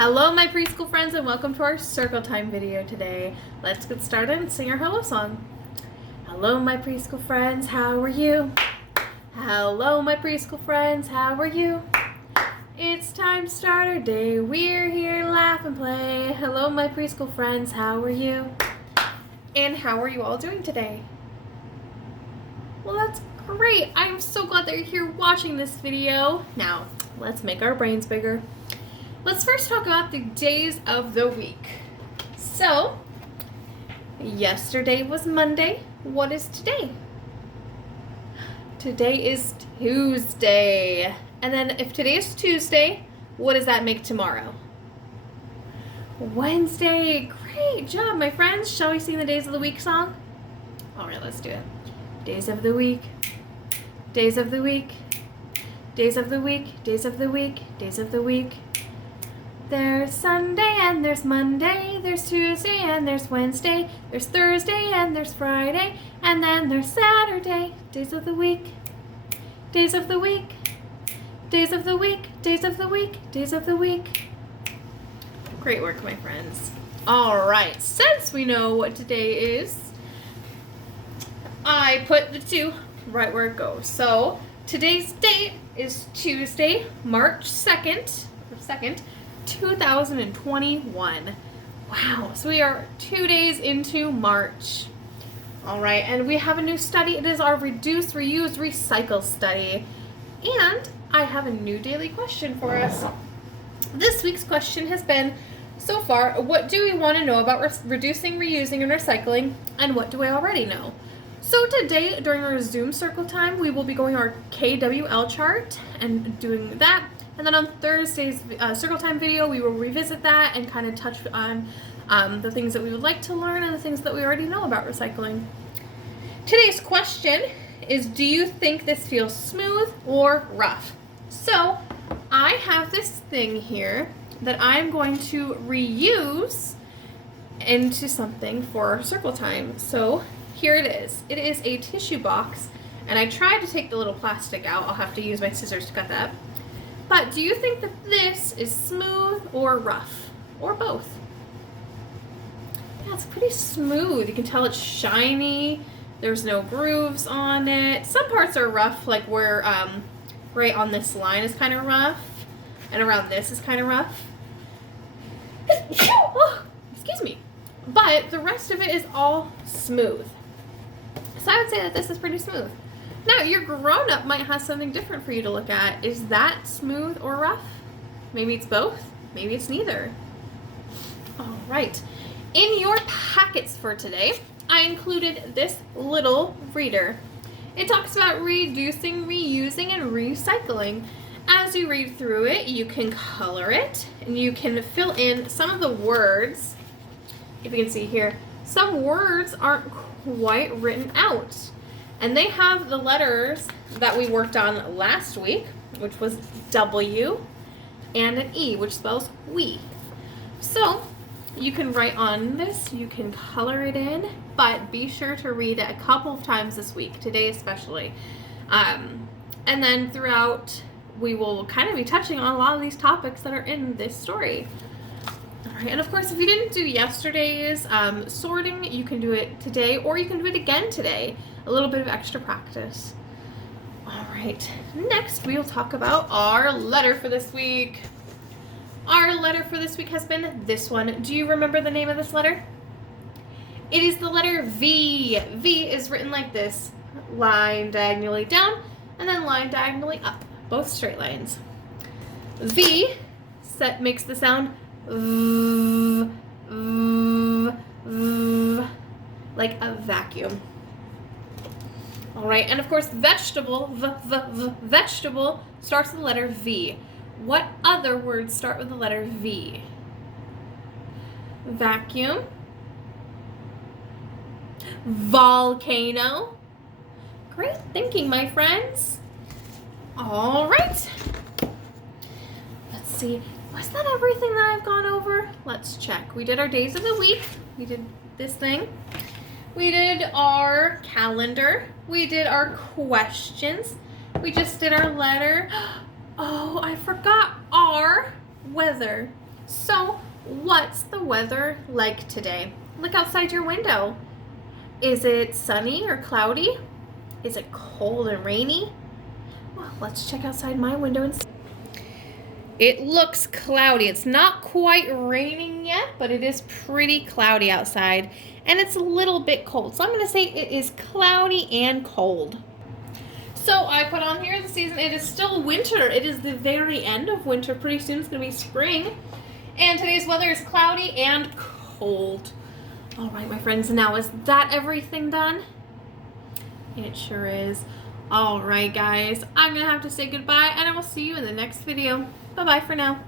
Hello my preschool friends and welcome to our circle time video today. Let's get started and sing our hello song. Hello my preschool friends, how are you? Hello my preschool friends, how are you? It's time to start our day, we're here to laugh and play. Hello my preschool friends, how are you? And how are you all doing today? Well, that's great. I'm so glad that you're here watching this video. Now, let's make our brains bigger. Let's first talk about the days of the week. So, yesterday was Monday. What is today? Today is Tuesday. And then if today is Tuesday, what does that make tomorrow? Wednesday. Great job, my friends. Shall we sing the days of the week song? All right, let's do it. Days of the week. Days of the week. Days of the week. Days of the week. Days of the week. There's Sunday and there's Monday, there's Tuesday and there's Wednesday, there's Thursday and there's Friday, and then there's Saturday. Days of the week, days of the week, days of the week, days of the week, days of the week. Great work, my friends. All right, since we know what today is, I put the 2 right where it goes. So today's date is Tuesday, March 2nd, 2021. Wow, so we are 2 days into March. All right, and we have a new study. It is our Reduce, Reuse, Recycle study. And I have a new daily question for us. This week's question has been, so far, what do we want to know about reducing, reusing, and recycling, and what do I already know? So today, during our Zoom circle time, we will be going our KWL chart and doing that. And then on Thursday's circle time video, we will revisit that and kind of touch on the things that we would like to learn and the things that we already know about recycling. Today's question is, do you think this feels smooth or rough? So I have this thing here that I'm going to reuse into something for our circle time. So here it is. It is a tissue box, and I tried to take the little plastic out. I'll have to use my scissors to cut that. But do you think that this is smooth or rough? Or both? Yeah, it's pretty smooth. You can tell it's shiny. There's no grooves on it. Some parts are rough, like where right on this line is kind of rough. And around this is kind of rough. Oh, excuse me. But the rest of it is all smooth. So I would say that this is pretty smooth. Now, your grown-up might have something different for you to look at. Is that smooth or rough? Maybe it's both. Maybe it's neither. All right. In your packets for today, I included this little reader. It talks about reducing, reusing, and recycling. As you read through it, you can color it, and you can fill in some of the words. If you can see here, some words aren't quite written out. And they have the letters that we worked on last week, which was W and an E, which spells we. So you can write on this, you can color it in, but be sure to read it a couple of times this week, today especially. And then throughout, we will kind of be touching on a lot of these topics that are in this story. All right, and of course, if you didn't do yesterday's sorting, you can do it today, or you can do it again today. A little bit of extra practice. All right, next we will talk about our letter for this week. Our letter for this week has been this one. Do you remember the name of this letter? It is the letter V. V is written like this, line diagonally down and then line diagonally up, both straight lines. V makes the sound V, V, V, like a vacuum. All right, and of course, vegetable, vegetable, starts with the letter V. What other words start with the letter V? Vacuum, volcano. Great thinking, my friends. All right. Let's see. Was that everything that I've gone over? Let's check. We did our days of the week. We did this thing. We did our calendar. We did our questions. We just did our letter. Oh, I forgot our weather. So, what's the weather like today? Look outside your window. Is it sunny or cloudy? Is it cold and rainy? Well, let's check outside my window and see. It looks cloudy. It's not quite raining yet, but it is pretty cloudy outside, and it's a little bit cold. So I'm going to say it is cloudy and cold. So I put on here the season. It is still winter. It is the very end of winter. Pretty soon it's going to be spring. And today's weather is cloudy and cold. All right, my friends. Now, is that everything done? It sure is. All right, guys. I'm going to have to say goodbye, and I will see you in the next video. Bye-bye for now.